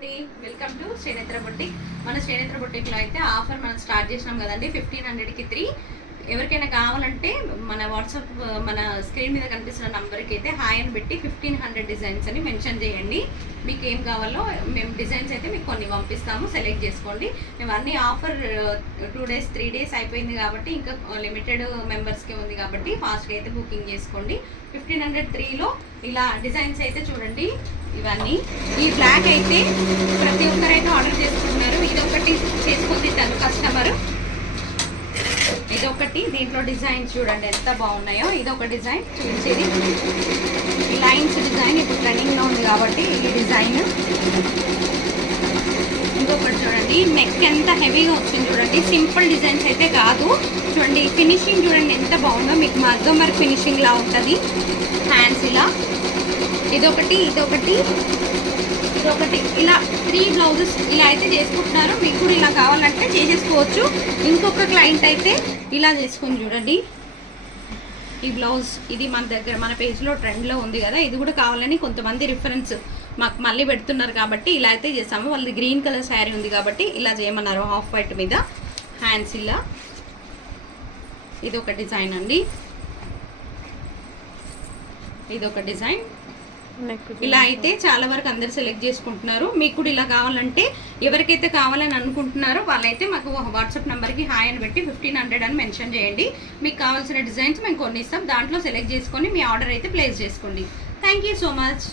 అండి welcome to Srinetra boutique. మన Srinetra boutique లో అయితే ఆఫర్ మనం స్టార్ట్ చేసినాం కదండి. 1500కి 3. ఎవరికైనా కావాలంటే మన వాట్సాప్ మన స్క్రీన్ మీద కనిపిస్తున్న నంబర్కి అయితే హాయ్ అని పెట్టి 1500 డిజైన్స్ అని మెన్షన్ చేయండి. మీకు ఏం కావాలో మేము డిజైన్స్ అయితే మీకు కొన్ని పంపిస్తాము, సెలెక్ట్ చేసుకోండి. మేము అన్ని ఆఫర్ 2 days 3 days అయిపోయింది కాబట్టి ఇంకా లిమిటెడ్ మెంబర్స్కి ఉంది కాబట్టి ఫాస్ట్గా అయితే బుకింగ్ చేసుకోండి. 1503లో ఇలా డిజైన్స్ అయితే చూడండి. ఇవన్నీ ఈ బ్లాక్ అయితే ప్రతి ఒక్కరైతే ఆర్డర్ చేసుకుంటున్నారు. ఇదొకటి చేసుకుంది తను కస్టమర్. ఇదొకటి, దీంట్లో డిజైన్స్ చూడండి ఎంత బాగున్నాయో. ఇదొక డిజైన్ చూపించేది, ఈ లైన్స్ డిజైన్ ఇప్పుడు ట్రెండింగ్లో ఉంది కాబట్టి ఈ డిజైన్. ఇంకొకటి చూడండి, నెక్ ఎంత హెవీగా వచ్చింది చూడండి. సింపుల్ డిజైన్స్ అయితే కాదు చూడండి. ఫినిషింగ్ చూడండి ఎంత బాగుందో, మీకు మగ్గం వర్క్ ఫినిషింగ్ లా ఉంటుంది. హ్యాండ్స్ ఇలా ఇదొకటి ఇదొకటి ఇదొకటి ఇలా 3 బ్లౌజెస్ ఇలా అయితే చేసుకుంటున్నారు. మీకు కూడా ఇలా కావాలంటే చేసేసుకోవచ్చు. ఇంకొక క్లయింట్ అయితే ఇలా చేసుకొని చూడండి. ఈ బ్లౌజ్ ఇది మన దగ్గర మన పేజ్లో ట్రెండ్లో ఉంది కదా. ఇది కూడా కావాలని కొంతమంది రిఫరెన్స్ మాకు మళ్ళీ పెడుతున్నారు కాబట్టి ఇలా అయితే చేసాము. వాళ్ళది గ్రీన్ కలర్ శారీ ఉంది కాబట్టి ఇలా చేయమన్నారు. హాఫ్ వైట్ మీద హ్యాండ్స్ ఇలా. ఇది ఒక డిజైన్ అండి. ఇది ఒక డిజైన్. ఇలా అయితే చాలా వరకు అందరు సెలెక్ట్ చేసుకుంటున్నారు. మీకు కూడా ఇలా కావాలంటే ఎవరికైతే కావాలని అనుకుంటున్నారో వాళ్ళైతే మాకు వాట్సాప్ నెంబర్కి హాయ్ అని పెట్టి 1500 అని మెన్షన్ చేయండి. మీకు కావాల్సిన డిజైన్స్ మేము కొన్ని ఇస్తాం. దాంట్లో సెలెక్ట్ చేసుకొని మీ ఆర్డర్ అయితే ప్లేస్ చేసుకోండి. Thank you so much.